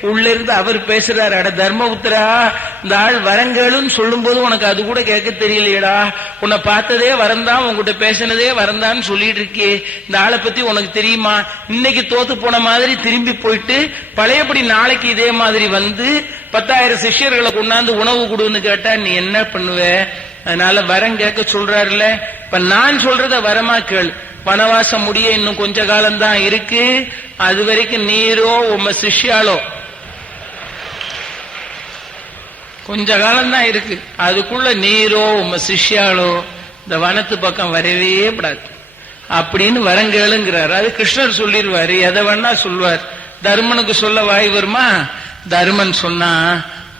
உள்ள இருந்து அவர் பேசுறாரு. அட தர்மபுத்திரா இந்த ஆள் வரங்களும் சொல்லும் போது உனக்கு அது கூட கேட்க தெரியலையடா. உன்னை பார்த்ததே வரந்தான் உங்ககிட்ட பேசினதே வரந்தான்னு சொல்லிட்டு இருக்கே. இந்த ஆளை பத்தி உனக்கு தெரியுமா? இன்னைக்கு தோத்து போன மாதிரி திரும்பி போயிட்டு பழையபடி நாளைக்கு இதே மாதிரி வந்து பத்தாயிரம் சிஷ்யர்களை கொண்டாந்து உணவு கொடுன்னு கேட்டா நீ என்ன பண்ணுவ? அதனால வரம் கேட்க சொல்றாருல இப்ப நான் சொல்றத வரமா கேள். வனவாசம் முடிய இன்னும் கொஞ்ச காலம் தான் இருக்கு. அது வரைக்கும் நீரோ உம்ம சிஷ்யாலோ கொஞ்ச காலம் தான் இருக்கு. அதுக்குள்ள நீரோ உங்க சிஷ்யாலோ இந்த வனத்து பக்கம் வரவே கூடாது அப்படின்னு வரங்கேளுங்கிறார் அது கிருஷ்ணர் சொல்லிடுவாரு எதை வேணா சொல்வார் தர்மனுக்கு சொல்ல வாய் வருமா? தர்மன் சொன்னா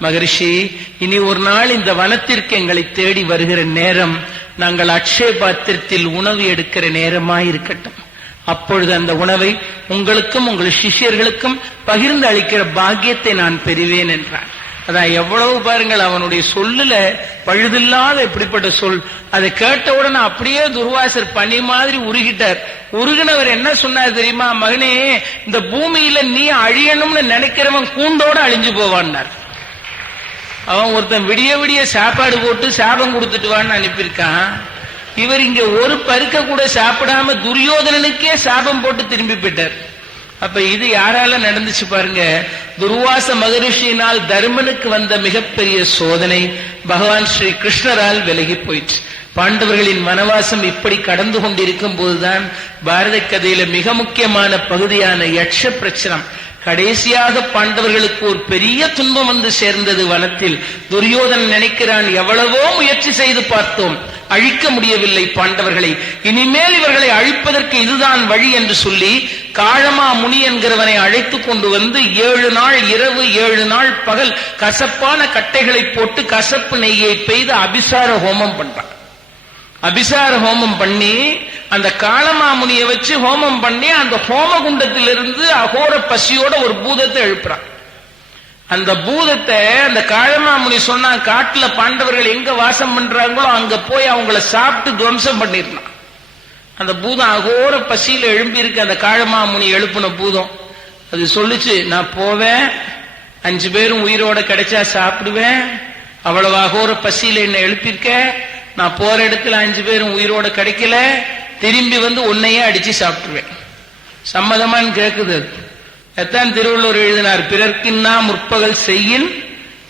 மகரிஷி இனி ஒரு நாள் இந்த வனத்திற்கு எங்களை தேடி வருகிற நேரம் நாங்கள் அக்ஷய பாத்திரத்தில் உணவு எடுக்கிற நேரமாய் இருக்கட்டும் அப்பொழுது அந்த உணவை உங்களுக்கும் உங்கள் சிஷ்யர்களுக்கும் பகிர்ந்து அளிக்கிற பாக்கியத்தை நான் பெறுவேன் என்றான் அதான் எவ்வளவு பாருங்கள் அவனுடைய சொல்லுல பழுதில்லாத இப்படிப்பட்ட சொல். அதை கேட்ட உடனே அப்படியே துர்வாசர் பனி மாதிரி உருகிட்டார். உருகினவர் என்ன சொன்னார் தெரியுமா? மகனே இந்த பூமியில நீ அழியணும்னு நினைக்கிறவன் கூண்டோட அழிஞ்சு போவான்னார். அவன் ஒருத்தன் விடிய விடிய சாப்பாடு போட்டு சாபம் கொடுத்துட்டு வான்னு அனுப்பியிருக்கான். இவர் இங்க ஒரு பருக்க கூட சாப்பிடாம துரியோதனனுக்கே சாபம் போட்டு திரும்பி போயிட்டார். அப்ப இது யாரால நடந்துச்சு பாருங்க? துர்வாச மகரிஷியினால் தர்மனுக்கு வந்த மிகப்பெரிய சோதனை பகவான் ஸ்ரீ கிருஷ்ணரால் விலகி போயிற்று. பாண்டவர்களின் வனவாசம் இப்படி கடந்து கொண்டிருக்கும் போதுதான் பாரத கதையில மிக முக்கியமான பகுதியான யட்ச பிரச்சனம். கடைசியாக பாண்டவர்களுக்கு ஒரு பெரிய துன்பம் வந்து சேர்ந்தது வனத்தில். துரியோதன் நினைக்கிறான் எவ்வளவோ முயற்சி செய்து பார்த்தோம். அழிக்க முடியவில்லை பாண்டவர்களை. இனிமேல் இவர்களை அழிப்பதற்கு இதுதான் வழி என்று சொல்லி காழமா முனி என்கிறவனை அழைத்து கொண்டு வந்து ஏழு நாள் இரவு ஏழு நாள் பகல் கசப்பான கட்டைகளை போட்டு கசப்பு நெய்யை பெய்து அபிசார ஹோமம் பண்றான். அபிசார ஹோமம் பண்ணி அந்த காளமாமுனியை வச்சு ஹோமம் பண்ணி அந்த ஹோம குண்டத்திலிருந்து அகோர பசியோட ஒரு பூதத்தை எழுப்புறான். அந்த பூதத்தை அந்த காழமாமுனி சொன்னா காட்டுல பாண்டவர்கள் எங்க வாசம் பண்றாங்களோ அங்க போய் அவங்கள சாப்பிட்டு துவம்சம் பண்ணிருந்தான் அந்த பூதம் அகோர பசியில எழும்பி இருக்கு அந்த காளமாமுனி எழுப்புன பூதம். அது சொல்லுச்சு நான் போவேன் அஞ்சு பேரும் உயிரோட கிடைச்சா சாப்பிடுவேன் அவ்வளவு அகோர பசியில என்ன எழுப்பியிருக்க நான் போற இடத்துல அஞ்சு பேரும் உயிரோட கிடைக்கல திரும்பி வந்து உன்னையே அடிச்சு சாப்பிட்டுருவேன். சம்மதமான்னு கேக்குது அது. எத்தான் திருவள்ளுவர் எழுதினார் பிறர்க்கின்னா முற்பகல் செய்யின்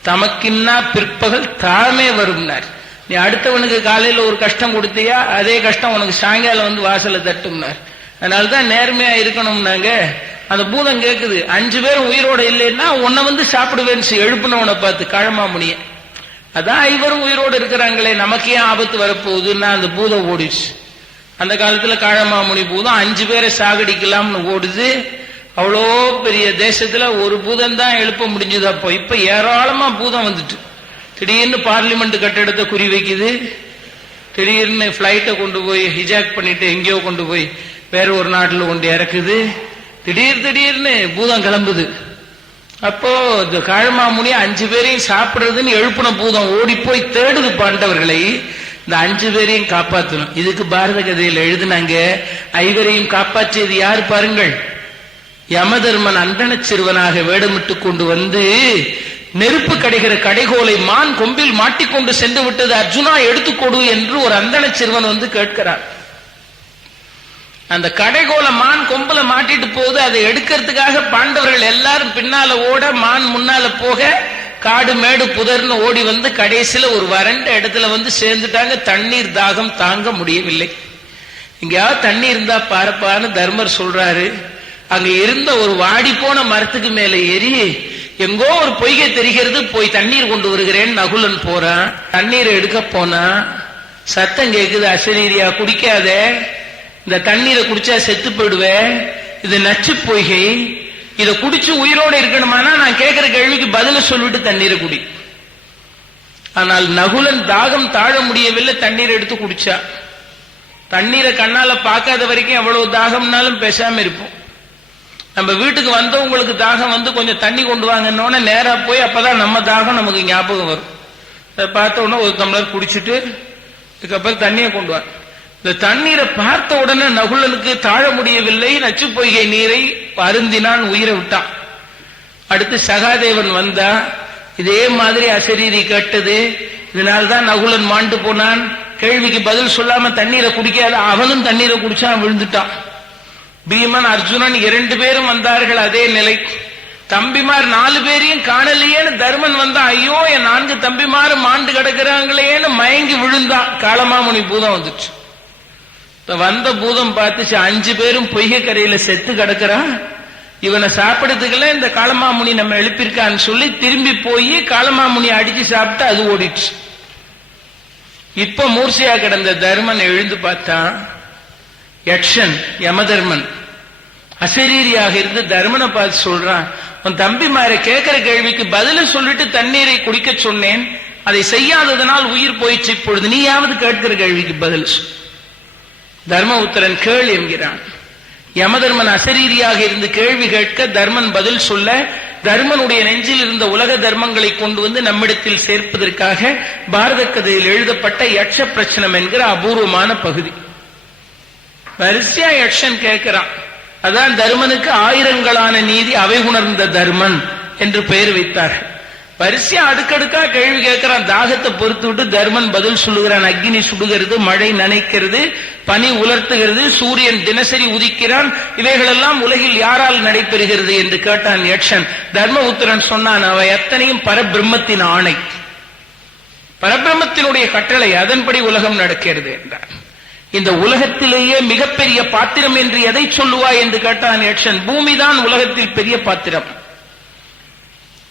தமக்கின்னா பிற்பகல் தாமே வரும்னார். நீ அடுத்தவனுக்கு காலையில ஒரு கஷ்டம் கொடுத்தியா அதே கஷ்டம் உனக்கு சாயங்காலம் வந்து வாசலை தட்டும்னார். அதனாலதான் நேர்மையா இருக்கணும்னாங்க அந்த பூதம் கேக்குது அஞ்சு பேரும் உயிரோட இல்லைன்னா உன்னை வந்து சாப்பிடுவேன்னு எழுப்புனவனை பார்த்து கழமாமுனிய அதான் ஐவரும் உயிரோடு இருக்கிறாங்களே நமக்கே ஆபத்து வரப்போகுதுன்னா அந்த பூதம் ஓடிடுச்சு. அந்த காலத்துல காழமாமுனி பூதம் அஞ்சு பேரை சாகடிக்கலாம்னு ஓடுது அவ்வளோ பெரிய தேசத்தில் ஒரு பூதம் தான் எழுப்ப முடிஞ்சது அப்போ இப்போ ஏராளமாக பூதம் வந்துட்டு. திடீர்னு பார்லிமெண்ட் கட்டடத்தை குறி வைக்குது. திடீர்னு ஃப்ளைட்டை கொண்டு போய் ஹிஜாக் பண்ணிட்டு எங்கேயோ கொண்டு போய் வேற ஒரு நாட்டில் கொண்டு இறக்குது. திடீர் திடீர்னு பூதம் கிளம்புது. அப்போ இந்த காழமாமுனி அஞ்சு பேரையும் சாப்பிடுறதுன்னு எழுப்புன பூதம் ஓடி போய் தேடுது பாண்டவர்களை. இந்த அஞ்சு பேரையும் காப்பாற்றணும் இதுக்கு பாரத கதையில் எழுதுனாங்க ஐவரையும் காப்பாற்றியது யார் பாருங்கள்? யமதர்மன் அந்தன சிறுவனாக வேடமிட்டு கொண்டு வந்து நெருப்பு கடைகிற கடைகோலை மான் கொம்பில் மாட்டிக்கொண்டு சென்று விட்டது அர்ஜுனா எடுத்துக்கொடு என்று ஒரு அந்தன சிறுவன் வந்து கேட்கிறார் அந்த கடைகோல மான் கொம்புல மாட்டிட்டு போகுது அதை எடுக்கிறதுக்காக பாண்டவர்கள் எல்லாரும் பின்னால ஓட மான் முன்னால போக காடு மேடு புதர்னு ஓடி வந்து கடைசியில ஒரு வறண்ட இடத்துல வந்து சேர்ந்துட்டாங்க. தண்ணீர் தாகம் தாங்க முடியவில்லை. எங்கேயாவது தண்ணி இருந்தா பாரப்பான்னு தர்மர் சொல்றாரு. அங்க இருந்த ஒரு வாடி போன மரத்துக்கு மேல ஏறி எங்கோ ஒரு பொய்கை தெரிகிறது போய் தண்ணீர் கொண்டு வருகிறேன் நகுலன் போறான். தண்ணீரை எடுக்க போனா சத்தம் கேக்குது அசரீரியா குடிக்காத. இந்த தண்ணீரை குடிச்சா செத்து போயிடுவேன் இது நச்சு பொய்கை. இதை குடிச்சு உயிரோடு இருக்கணுமானா நான் கேட்கிற கேள்விக்கு பதில சொல்லிட்டு தண்ணீரை குடி. ஆனால் நகுலன் தாகம் தாழ முடியவில்லை தண்ணீர் எடுத்து குடிச்சா. தண்ணீரை கண்ணால பார்க்காத வரைக்கும் எவ்வளவு தாகம்னாலும் பேசாம இருப்போம். நம்ம வீட்டுக்கு வந்தவங்களுக்கு தாகம் வந்து கொஞ்சம் தண்ணி கொண்டு வாங்கன்னோட நேரா போய் அப்பதான் நம்ம தாகம் நமக்கு ஞாபகம் வரும். அதை பார்த்த உடனே ஒரு டம்ளர் குடிச்சிட்டு இதுக்கப்புறம் தண்ணியை கொண்டு வா. இந்த தண்ணீரை பார்த்த உடனே நகுலனுக்கு தாழ முடியவில்லை நச்சு பொய்கை நீரை அருந்தினான் உயிரை விட்டான். அடுத்து சகாதேவன் வந்தா இதே மாதிரி அசரீரி கேட்டது இதனால்தான் நகுலன் மாண்டு போனான். கேள்விக்கு பதில் சொல்லாம தண்ணீரை குடிக்காத அவனும் தண்ணீரை குடிச்சான் விழுந்துட்டான். பீமன் அர்ஜுனன் இரண்டு பேரும் வந்தார்கள் அதே நிலை. தம்பிமார் நாலு பேரையும் காணலையேன்னு தர்மன் வந்தா ஐயோ என் நான்கு தம்பிமாரும் மாண்டு கிடக்குறாங்களேன்னு மயங்கி விழுந்தான் காளமாமுனி பூதம் வந்துச்சு. வந்த பூதம் பார்த்துச்சு அஞ்சு பேரும் பொய்கை கரையில செத்து கிடக்குறான் இவனை சாப்பிடறதுக்குள்ள இந்த காளமாமுனி நம்ம எழுப்பியிருக்கான்னு சொல்லி திரும்பி போய் காலமாமுனி அடிச்சு சாப்பிட்டு அது ஓடிடுச்சு. இப்ப மூர்ச்சையா கிடந்த தர்மன் எழுந்து பார்த்தான் யக்ஷன் யமதர்மன் அசரீரியாக இருந்து தர்மனை பார்த்து சொல்றான் உன் தம்பிமாரை கேட்கிற கேள்விக்கு பதில சொல்லிட்டு தண்ணீரை குடிக்க சொன்னேன். அதை செய்யாததனால் உயிர் போயிடுச்சு இப்பொழுது நீயாவது கேட்கிற கேள்விக்கு பதில் சொல். தர்மபுத்திரன் கேள் என்கிறான். யமதர்மன் அசரீரியாக இருந்து கேள்வி கேட்க தர்மன் பதில் சொல்ல தர்மனுடைய நெஞ்சில் இருந்த உலக தர்மங்களை கொண்டு வந்து நம்மிடத்தில் சேர்ப்பதற்காக பாரத கதையில் எழுதப்பட்ட யட்ச பிரச்சனம் என்கிற அபூர்வமான பகுதி. வரிசையா யக்ஷன் கேட்கிறான். அதான் தர்மனுக்கு ஆயிரங்களான நீதி அவை உணர்ந்த தர்மன் என்று பெயர் வைத்தார்கள். வரிசையா அடுக்கடுக்கா கேள்வி கேட்கிறான். தாகத்தை பொறுத்து விட்டு தர்மன் பதில் சொல்லுகிறான். அக்னி சுடுகிறது மழை நனைக்கிறது பனி உலர்த்துகிறது சூரியன் தினசரி உதிக்கிறான். இவைகளெல்லாம் உலகில் யாரால் நடைபெறுகிறது என்று கேட்டான் யக்ஷன். தர்மபுத்திரன் சொன்னான் அவை எத்தனையும் பரபிரம்மத்தின் ஆணை. பரபிரம்மத்தினுடைய கட்டளை அதன்படி உலகம் நடக்கிறது என்றார். இந்த உலகத்திலேயே மிகப்பெரிய பாத்திரம் என்று எதை சொல்லுவாய் என்று கேட்டான் யக்ஷன். பூமிதான் உலகத்தில் பெரிய பாத்திரம்.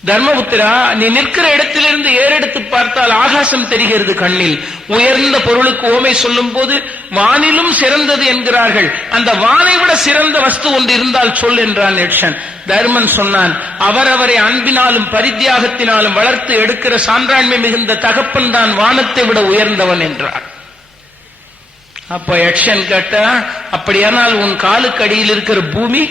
தர்மபுத்திரா நீ நிற்கிற இடத்திலிருந்து ஏறெடுத்து பார்த்தால் ஆகாசம் தெரிகிறது கண்ணில். உயர்ந்த பொருளுக்கு ஓமை சொல்லும் போது வானிலும் சிறந்தது என்கிறார்கள். அந்த வானை விட சிறந்த வஸ்து ஒன்று இருந்தால் சொல் என்றான் எட்சன் தர்மன் சொன்னான் அவரவரை அன்பினாலும் பரித்தியாகத்தினாலும் வளர்த்து எடுக்கிற சான்றாண்மை மிகுந்த தகப்பன் தான் வானத்தை விட உயர்ந்தவன் என்றான் அப்ப யக்ஷன் கேட்டா அப்படியானால் உன் காலுக்கு அடியில் இருக்கிற பூமி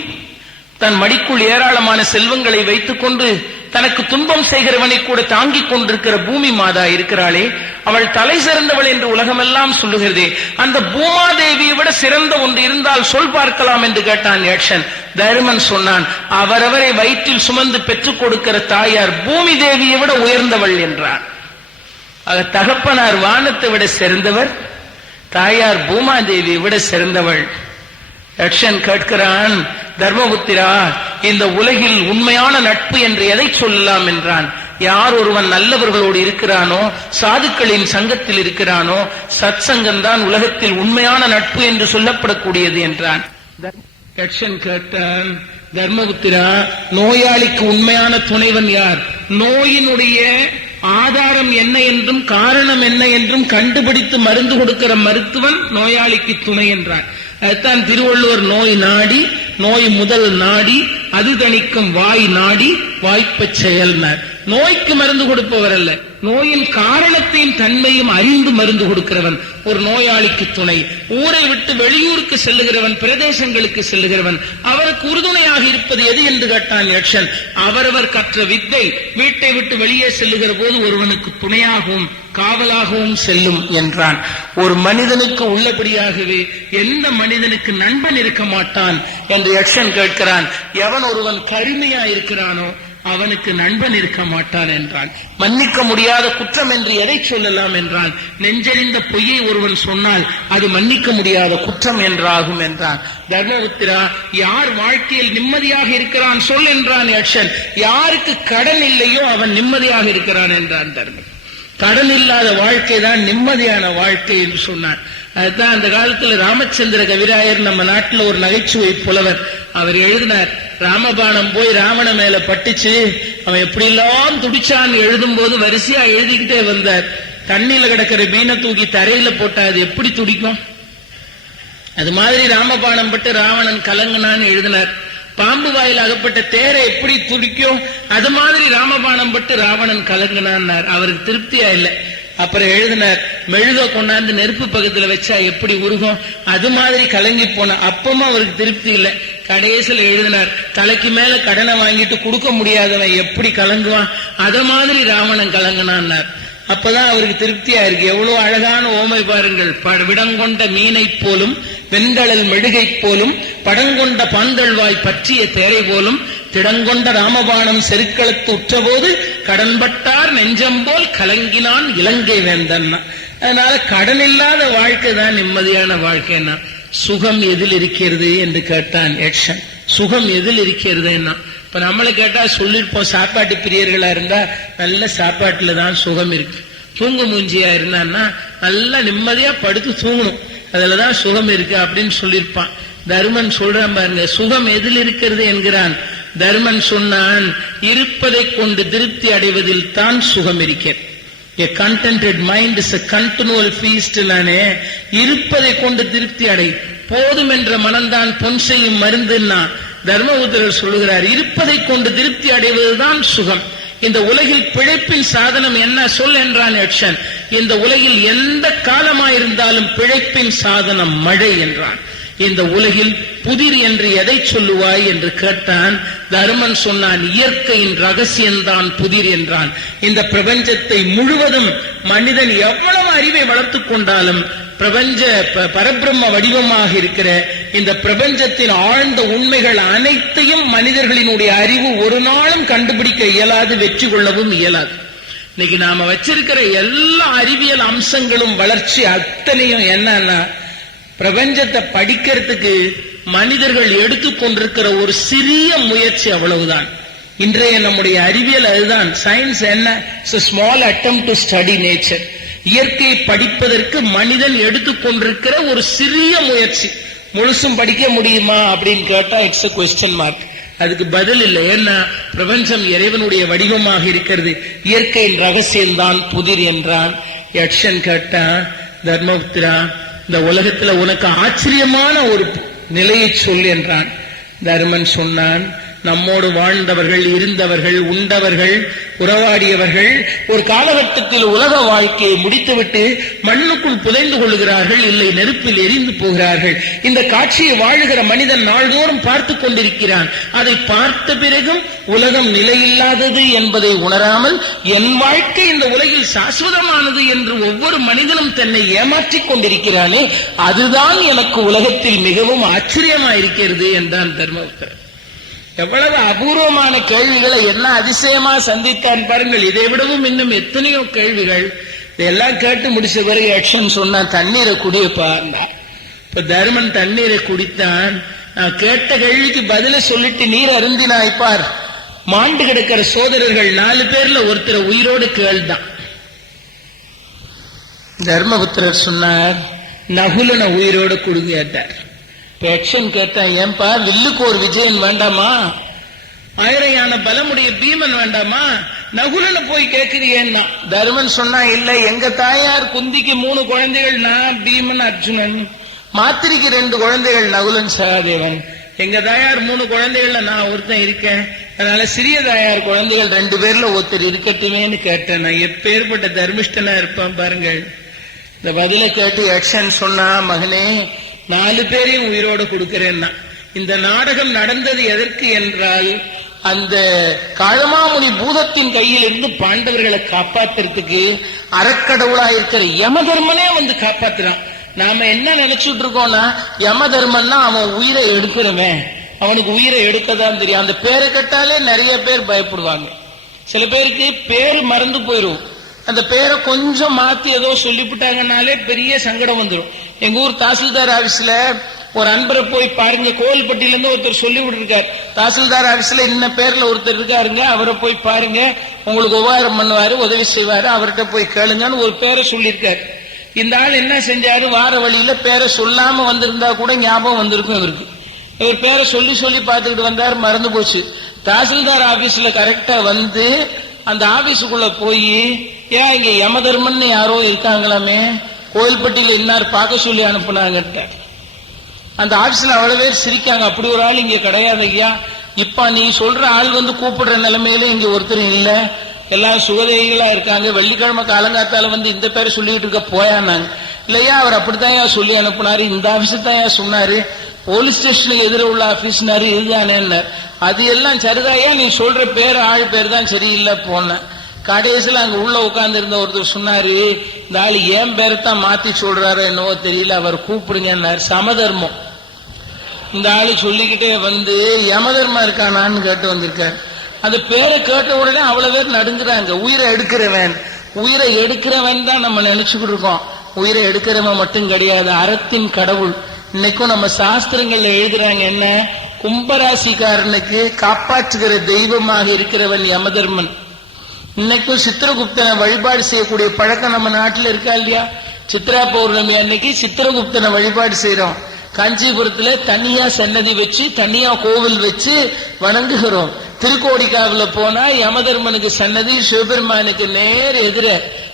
தன் மடிக்குள் ஏராளமான செல்வங்களை வைத்துக் கொண்டு தனக்கு துன்பம் செய்கிறவனை கூட தாங்கிக் கொண்டிருக்கிற பூமி மாதா இருக்கிறாளே அவள் தலை சிறந்தவள் என்று உலகமெல்லாம் சொல்லுகிறதே அந்த பூமாதேவியை விட சிறந்த ஒன்று இருந்தால் சொல் பார்க்கலாம் என்று கேட்டான் யக்ஷன் தருமன் சொன்னான் அவரவரை வயிற்றில் சுமந்து பெற்றுக் கொடுக்கிற தாயார் பூமி தேவியை விட உயர்ந்தவள் என்றான். தகப்பனார் வானத்தை விட சிறந்தவர் தாயார் பூமாதேவியை விட சிறந்தவள். யக்ஷன் கேட்கிறான் தர்மபுத்திரா இந்த உலகில் உண்மையான நட்பு என்று எதை சொல்லலாம்? என்றான். யார் ஒருவன் நல்லவர்களோடு இருக்கிறானோ சாதுக்களின் சங்கத்தில் இருக்கிறானோ சத் சங்கம்தான் உலகத்தில் உண்மையான நட்பு என்று சொல்லப்படக்கூடியது என்றான். யக்ஷன் கேட்டான் தர்மபுத்திரா நோயாளிக்கு உண்மையான துணைவன் யார்? நோயினுடைய ஆதாரம் என்ன என்றும் காரணம் என்ன என்றும் கண்டுபிடித்து மருந்து கொடுக்கிற மருத்துவன் நோயாளிக்கு துணை என்றார் அதுதான் திருவள்ளுவர் நோய் நாடி நோய் முதல் நாடி அது தணிக்கும் வாய் நாடி வாய்ப்பச் செயல்னார். நோய்க்கு மருந்து கொடுப்பவர் அல்ல. நோயின் காரணத்தையும் தன்மையும் அறிந்து மருந்து கொடுக்கிறவன் ஒரு நோயாளிக்கு துணை. ஊரை விட்டு வெளியூருக்கு செல்லுகிறவன் பிரதேசங்களுக்கு செல்லுகிறவன் அவருக்கு உறுதுணையாக இருப்பது எது என்று கேட்டான் யக்ஷன் அவரவர் கற்ற வித்தை வீட்டை விட்டு வெளியே செல்லுகிற போது ஒருவனுக்கு துணையாகவும் காவலாகவும் செல்லும் என்றான். ஒரு மனிதனுக்கு உள்ளபடியாகவே எந்த மனிதனுக்கு நண்பன் இருக்க மாட்டான் என்று யக்ஷன் கேட்கிறான். எவன் ஒருவன் கருமையா இருக்கிறானோ அவனுக்கு நண்பன் இருக்க மாட்டான் என்றான். மன்னிக்க முடியாத குற்றம் என்று எதை சொல்லலாம் என்றான். நெஞ்சறிந்த பொய்யை ஒருவன் சொன்னால் அது மன்னிக்க முடியாத குற்றம் என்றாகும் என்றான். தர்மபுத்திரா யார் வாழ்க்கையில் நிம்மதியாக இருக்கிறான் சொல் என்றான் யக்ஷன். யாருக்கு கடன் இல்லையோ அவன் நிம்மதியாக இருக்கிறான் என்றான் தர்மன் கடன் இல்லாத வாழ்க்கை தான் நிம்மதியான வாழ்க்கை என்று சொன்னான். அதுதான் அந்த காலத்துல ராமச்சந்திர கவிராயர் நம்ம நாட்டுல ஒரு நகைச்சுவை புலவர். அவர் எழுதினார் ராமபாணம் போய் ராவண மேல பட்டுச்சு. அவன் எப்படிலாம் துடிச்சான்னு எழுதும் போது வரிசையா எழுதிக்கிட்டே வந்தார். தண்ணியில கிடக்கிற மீனை தூக்கி தரையில போட்டா அது எப்படி துடிக்கும்? அது மாதிரி ராமபாணம் பட்டு ராவணன் கலங்குனான்னு எழுதினார். பாம்பு வாயில் அகப்பட்ட தேரை எப்படி துடிக்கும்? அது மாதிரி ராமபாணம் பட்டு ராவணன் கலங்குனான்னார். அவருக்கு திருப்தியா இல்லை. அப்புறம் எழுதினார் மெழுக கொண்டாந்து நெருப்பு பக்கத்துல வச்சா எப்படி உருகும்? அது மாதிரி கலங்கி போன அப்பவும் அவருக்கு திருப்தி இல்லை. கடைசியில் எழுதினார் தலைக்கு மேல கடனை வாங்கிட்டு கொடுக்க முடியாதவன் எப்படி கலங்குவான்? அத மாதிரி ராவணன் கலங்கினான்னார். அப்பதான் அவருக்கு திருப்தியா இருக்கு. எவ்வளவு அழகான ஓமை பாருங்கள். விடங்கொண்ட மீனைப் போலும் வெண்கடல் மெழுகை போலும் படங்கொண்ட பாந்தழ்வாய் பற்றிய தேரை போலும் திடங்கொண்ட ராமபாணம் செருக்களத்து உற்றபோது கடன்பட்டார் நெஞ்சம் போல் கலங்கினான் இலங்கை வேந்தன். அதனால கடன் இல்லாத வாழ்க்கை தான் நிம்மதியான வாழ்க்கைன்னா. சுகம் எதில் இருக்கிறது என்று கேட்டான் எக்ஷன் சுகம் எதில் இருக்கிறது இப்ப நம்மளை கேட்டா சொல்லிருப்போம் சாப்பாட்டு பிரியர்களா இருந்தா நல்ல சாப்பாட்டுல தான் சுகம் இருக்கு. தூங்கு மூஞ்சியா இருந்தான்னா நல்லா நிம்மதியா படுத்து தூங்கணும். அதுலதான் சுகம் இருக்கு அப்படின்னு சொல்லியிருப்பான் தர்மன் சொல்றான் பாருங்க சுகம் எதில் இருக்கிறது என்கிறான். தர்மன் சொன்னான் இருப்பதை கொண்டு திருப்தி அடைவதில் தான் சுகம் இருக்கிறது. A contented mind is a continual feast இருப்பதை கொண்டு திருப்தி அடை. போதும் என்ற மனம்தான் பொன் செய்யும் மருந்துன்னா தர்மபுத்திரர் சொல்லுகிறார் இருப்பதை கொண்டு திருப்தி அடைவதுதான் சுகம். இந்த உலகில் பிழைப்பின் சாதனம் என்ன? சொல் என்றான் எட்சன் இந்த உலகில் எந்த காலமாயிருந்தாலும் பிழைப்பின் சாதனம் மழை என்றான். இந்த உலகில் புதிர் என்று எதை சொல்லுவாய் என்று கேட்டான். தருமன் சொன்னான் இயற்கையின் ரகசியம்தான் புதிர் என்றான். இந்த பிரபஞ்சத்தை முழுவதும் மனிதன் எவ்வளவு அறிவை வளர்த்துக் கொண்டாலும் பிரபஞ்ச ப- பரபிரம்ம வடிவமாக இருக்கிற இந்த பிரபஞ்சத்தின் ஆழ்ந்த உண்மைகள் அனைத்தையும் மனிதர்களினுடைய அறிவு ஒரு நாளும் கண்டுபிடிக்க இயலாது வெற்றி கொள்ளவும் இயலாது. இன்னைக்கு நாம வச்சிருக்கிற எல்லா அறிவியல் அம்சங்களும் வளர்ச்சி அத்தனையும் என்னன்னா பிரபஞ்சத்தை படிக்கிறதுக்கு மனிதர்கள் எடுத்துக்கொண்டிருக்கிற ஒரு சிறிய முயற்சி அவ்வளவுதான். இன்றைய நம்முடைய அறிவியல் அதுதான். சயின்ஸ் என்ன? Small atom to study nature இயற்கையை படிப்பதற்கு மனிதன் எடுத்துக்கொண்டிருக்கிற ஒரு சிறிய முயற்சி. முழுசும் படிக்க முடியுமா அப்படின்னு கேட்டா இட்ஸ் அ கொஸ்டின் மார்க் அதுக்கு பதில் இல்லை. ஏன்னா பிரபஞ்சம் இறைவனுடைய வடிவமாக இருக்கிறது. இயற்கையின் ரகசியம்தான் புதிர் என்றான். யட்சன் கேட்டான் தர்மபுத்திரா இந்த உலகத்துல உனக்கு ஆச்சரியமான ஒரு நிலையை சொல் என்றான். தர்மன் சொன்னான் நம்மோடு வாழ்ந்தவர்கள் இருந்தவர்கள் உண்டவர்கள் உறவாடியவர்கள் ஒரு காலகட்டத்தில் உலக வாழ்க்கையை முடித்துவிட்டு மண்ணுக்குள் புதைந்து கொள்கிறார்கள் இல்லை நெருப்பில் எரிந்து போகிறார்கள். இந்த காட்சியை வாழுகிற மனிதன் நாள்தோறும் பார்த்து கொண்டிருக்கிறான். அதை பார்த்த பிறகும் உலகம் நிலையில்லாதது என்பதை உணராமல் என் வாழ்க்கை இந்த உலகில் சாஸ்வதமானது என்று ஒவ்வொரு மனிதனும் தன்னை ஏமாற்றிக் கொண்டிருக்கிறானே அதுதான் எனக்கு உலகத்தில் மிகவும் ஆச்சரியமாயிருக்கிறது என்றான் தர்மபுத்திரன். எவ்வளவு அபூர்வமான கேள்விகளை என்ன அதிசயமா சந்தித்தான் பாருங்கள். இதை விடவும் இன்னும் எத்தனையோ கேள்விகள். இதெல்லாம் கேட்டு முடிச்ச பிறகு யக்ஷன் சொன்னா தண்ணீரை குடியப்பா இப்ப தர்மன் தண்ணீரை குடித்தான். நான் கேட்ட கேள்விக்கு பதில சொல்லிட்டு நீர் அருந்தினாய் பார். மாண்டு கிடக்கிற சோதரர்கள் நாலு பேர்ல ஒருத்தரை உயிரோடு கேள்தான். தர்மபுத்திரர் சொன்னார் நகுலனை உயிரோடு கொடுங்கட்டார் பேட்சன் கேட்டான் ஏன்பா வில்லுக்கு ஒரு விஜயன் வேண்டாமா? ஆயிரையான பலமுடைய பீமன் வேண்டாமா? நகுலனை போய் கேட்கிறீன்னா தருமன் சொன்னா இல்ல எங்க தாயார் குந்திக்கு மூணு குழந்தைகள் நான் பீமன் அர்ஜுனன். மாத்திரிக்கு ரெண்டு குழந்தைகள் நகுலன் சகாதேவன். எங்க தாயார் மூணு குழந்தைகள்ல நான் ஒருத்தன் இருக்கேன். அதனால சிறிய தாயார் குழந்தைகள் ரெண்டு பேர்ல ஒருத்தர் இருக்கட்டுமேன்னு கேட்டேன். நான் எப்பேற்பட்ட தர்மிஷ்டனா இருப்பேன் பாருங்கள். இந்த பதில கேட்டு எக்ஷன் சொன்னா மகனே நாலு பேரையும் உயிரோடு கொடுக்கிறேன்னா இந்த நாடகம் நடந்தது எதற்கு என்றால் அந்த காழமாமுனி பூதத்தின் கையில் இருந்து பாண்டவர்களை காப்பாத்துறதுக்கு அறக்கடவுளா இருக்கிற யமதர்மனே வந்து காப்பாத்துறான். நாம என்ன நினைச்சிட்டு இருக்கோம்னா யம தர்மன்னா அவன் உயிரை எடுக்கிறவன் அவனுக்கு உயிரை எடுக்கதான் தெரியும். அந்த பேரை கேட்டாலே நிறைய பேர் பயப்படுவாங்க. சில பேருக்கு பேரு மறந்து போயிடும் அந்த பேரை கொஞ்சம் மாத்தி ஏதோ சொல்லிவிட்டாங்கனாலே பெரிய சங்கடம் வந்துடும் எங்க ஊர் தாசில்தார் ஆபீஸ்ல ஒரு அன்பரை போய் பாருங்க கோவில்பட்டியில இருந்து ஒருத்தர் சொல்லி விட்டுருக்காரு தாசில்தார் ஆபீஸ்ல இன்ன பேர்ல ஒருத்தர் இருக்காருங்க அவரை போய் பாருங்க உங்களுக்கு உபகாரம் பண்ணுவாரு உதவி செய்வாரு அவர்கிட்ட போய் கேளுங்கன்னு ஒரு பேரை சொல்லியிருக்காரு. இந்த ஆள் என்ன செஞ்சாரு வார வழியில பேரை சொல்லாம வந்திருந்தா கூட ஞாபகம் வந்திருக்கும் இவருக்கு. இவர் பேரை சொல்லி சொல்லி பார்த்துக்கிட்டு வந்தார் மறந்து போச்சு. தாசில்தார் ஆபீஸ்ல கரெக்டா வந்து அந்த ஆபீஸுக்குள்ள போய் ஏன் இங்க யமதர்மன் யாரோ இருக்காங்களாமே? கோயில்பட்டியில இன்னார் பார்க்க சொல்லி அனுப்புனாங்கட்ட அந்த ஆபீஸ்ல அவ்வளவு பேர் சிரிக்காங்க. அப்படி ஒரு ஆள் இங்க கிடையாது ஐயா. இப்ப நீ சொல்ற ஆள் வந்து கூப்பிடுற நிலைமையில இங்க ஒருத்தர் இல்ல. எல்லாம் சுகதேகிகளா இருக்காங்க. வெள்ளிக்கிழமை காலங்காத்தால வந்து இந்த பேரை சொல்லிட்டு இருக்க போயானாங்க. இல்லையா? அவர் அப்படித்தான் சொல்லி அனுப்புனாரு. இந்த ஆபீஸ் தான் சொன்னாரு. போலீஸ் ஸ்டேஷனுக்கு எதிர உள்ள ஆபீஸ்னாரு. இதுதானே அது எல்லாம் சரிதாயா நீ சொல்ற பேர் ஆள் பேர் தான் சரியில்லை போனேன் கடைசியில் அங்க உள்ள உட்கார்ந்து இருந்த ஒருத்தர் சொன்னாரு இந்த ஆள் ஏன் பேரை தான் மாத்தி சொல்றாரோ என்னவோ தெரியல அவர் கூப்பிடுங்கன்னாரு. சமதர்மம். இந்த ஆளு சொல்லிக்கிட்டே வந்து யமதர்மா இருக்கானான்னு கேட்டு வந்திருக்கார். அந்த பேரை கேட்ட உடனே அவ்வளவு பேர் நடுங்குறாங்க. உயிரை எடுக்கிறவன். உயிரை எடுக்கிறவன் தான் நம்ம நினைச்சுக்கிட்டு இருக்கோம். உயிரை எடுக்கிறவன் மட்டும் கிடையாது அறத்தின் கடவுள். இன்னைக்கும் நம்ம சாஸ்திரங்கள்ல எழுதுறாங்க என்ன? கும்பராசிக்காரனுக்கு காப்பாற்றுகிற தெய்வமாக இருக்கிறவன் யமதர்மன். இன்னைக்கும் சித்திரகுப்தனை வழிபாடு செய்யக்கூடிய பழக்கம் நம்ம நாட்டில் இருக்கா இல்லையா? சித்ரா பௌர்ணமி அன்னைக்கு சித்திரகுப்தனை வழிபாடு செய்யறோம் காஞ்சிபுரத்துல தனியா சன்னதி வச்சு தனியா கோவில் வச்சு வணங்குகிறோம். திருக்கோடிக்காவில் போனா யமதர்மனுக்கு சன்னதி சிவபெருமானுக்கு நேர் எதிர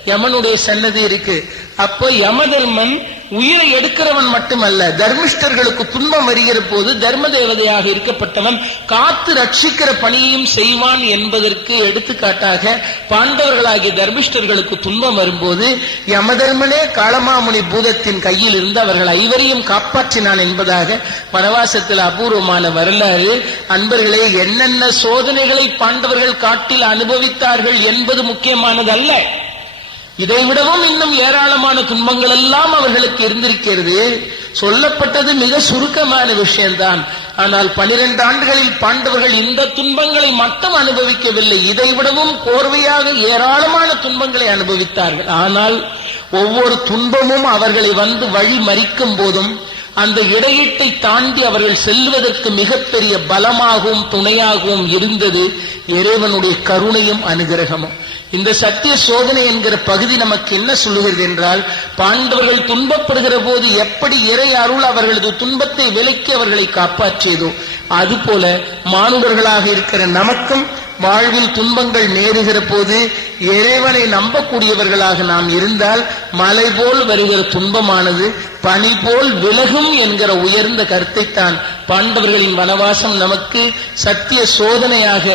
யமனுடைய சன்னதி இருக்கு. அப்போ யமதர்மன் உயிரை எடுக்கிறவன் மட்டுமல்ல தர்மிஷ்டர்களுக்கு துன்பம் வருகிற போது தர்ம தேவதையாக இருக்கப்பட்டவன் காத்து ரட்சிக்கிற பணியையும் செய்வான் என்பதற்கு எடுத்துக்காட்டாக பாண்டவர்களாகிய தர்மிஷ்டர்களுக்கு துன்பம் வரும்போது யமதர்மனே காளமாமுனி பூதத்தின் கையில் இருந்து அவர்கள் ஐவரையும் காப்பாற்றினான் என்பதாக வனவாசத்தில் அபூர்வமான வரலாறு. அன்பர்களே என்னென்ன சோ சோதனைகளை பாண்டவர்கள் காட்டில் அனுபவித்தார்கள் என்பது முக்கியமானது அல்ல இதைவிடவும் இன்னும் ஏராளமான துன்பங்கள் எல்லாம் அவர்களுக்கு இருந்திருக்கிறது. சொல்லப்பட்டது மிக சுருக்கமான விஷயம்தான். ஆனால் பனிரெண்டு ஆண்டுகளில் பாண்டவர்கள் இந்த துன்பங்களை மட்டும் அனுபவிக்கவில்லை. இதைவிடவும் கோர்வையாக ஏராளமான துன்பங்களை அனுபவித்தார்கள். ஆனால் ஒவ்வொரு துன்பமும் அவர்களை வந்து வழி மறிக்கும் போதும் அந்த இடையீட்டை தாண்டி அவர்கள் செல்வதற்கு மிகப்பெரிய பலமாகவும் துணையாகவும் இருந்தது இறைவனுடைய கருணையும் அனுகிரகமும். இந்த சத்திய சோதனை என்கிற பகுதி நமக்கு என்ன சொல்லுகிறது என்றால் பாண்டவர்கள் துன்பப்படுகிற போது எப்படி இறை அருள் அவர்களது துன்பத்தை விலக்கி அவர்களை காப்பாற்றியதோ அதுபோல மானுடர்களாக இருக்கிற நமக்கும் வாழ்வில் துன்பங்கள் நேருகிற போது இறைவனை நம்பக்கூடியவர்களாக நாம் இருந்தால் மலை போல் வருகிற துன்பமானது பனி போல் விலகும் என்கிற உயர்ந்த கருத்தைத்தான் பாண்டவர்களின் வனவாசம் நமக்கு சத்திய சோதனையாக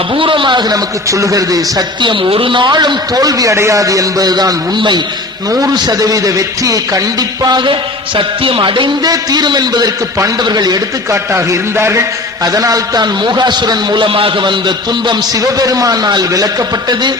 அபூர்வமாக நமக்கு சொல்லுகிறது. சத்தியம் ஒரு நாளும் தோல்வி அடையாது என்பதுதான் உண்மை. நூறு சதவீத வெற்றியை கண்டிப்பாக சத்தியம் அடைந்தே தீரும் என்பதற்கு பாண்டவர்கள் எடுத்துக்காட்டாக இருந்தார்கள். அதனால் தான் மூகாசுரன் மூலமாக வந்த துன்பம் சிவபெருமானால் விளக்கப்பட்டது.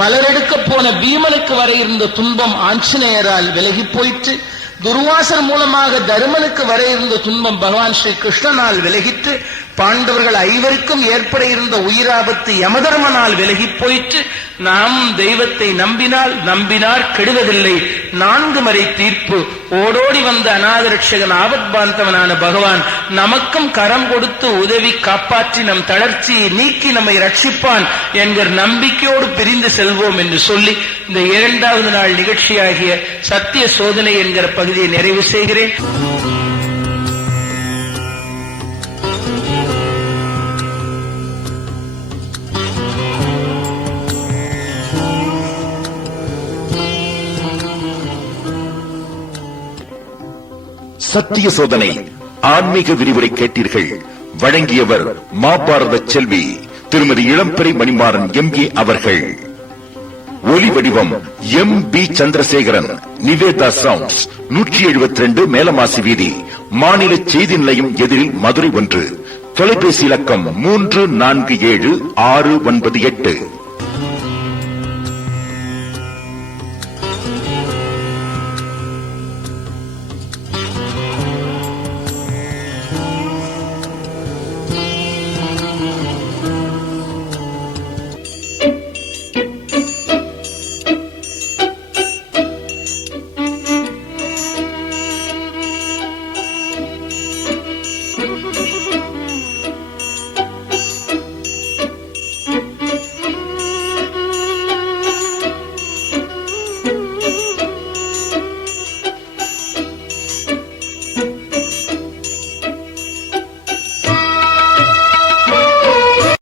மலரெடுக்க போன பீமனுக்கு வர இருந்த துன்பம் ஆஞ்சநேயரால் விலகி போயிற்று. துர்வாசர் மூலமாக தருமனுக்கு வர இருந்த துன்பம் பகவான் ஸ்ரீ கிருஷ்ணனால் விலகிட்டு பாண்டவர்கள் ஐவருக்கும் ஏற்பட இருந்த உயிராபத்து யமதர்மனால் விலகி போயிற்று நாம் தெய்வத்தை நம்பினால் நம்பினார் கெடுவதில்லை. நான்கு மறை தீர்ப்பு. ஓடோடி வந்த அநாதரட்சகன் ஆபத்பாந்தவனான பகவான் நமக்கும் கரம் கொடுத்து உதவி காப்பாற்றி நம் தளர்ச்சியை நீக்கி நம்மை ரட்சிப்பான் என்கிற நம்பிக்கையோடு பிரிந்து செல்வோம் என்று சொல்லி இந்த இரண்டாவது நாள் நிகழ்ச்சியாகிய சத்திய சோதனை என்கிற பகுதியை நிறைவு செய்கிறேன். சத்திய சோதனை. ஆன்மீக விரிவுரை கேட்டீர்கள். வழங்கியவர் மாபாரத செல்வி திருமதி இளம்பெரை மணிமாறன் எம் ஏ அவர்கள். ஒலி வடிவம் M. P. Chandrasekaran Niveda sounds நூற்றி எழுபத்தி ரெண்டு மேலமாசி வீதி மாநில செய்தி நிலையம் எதிரில் மதுரை ஒன்று. தொலைபேசி இலக்கம் மூன்று நான்கு ஏழு ஆறு ஒன்பது எட்டு.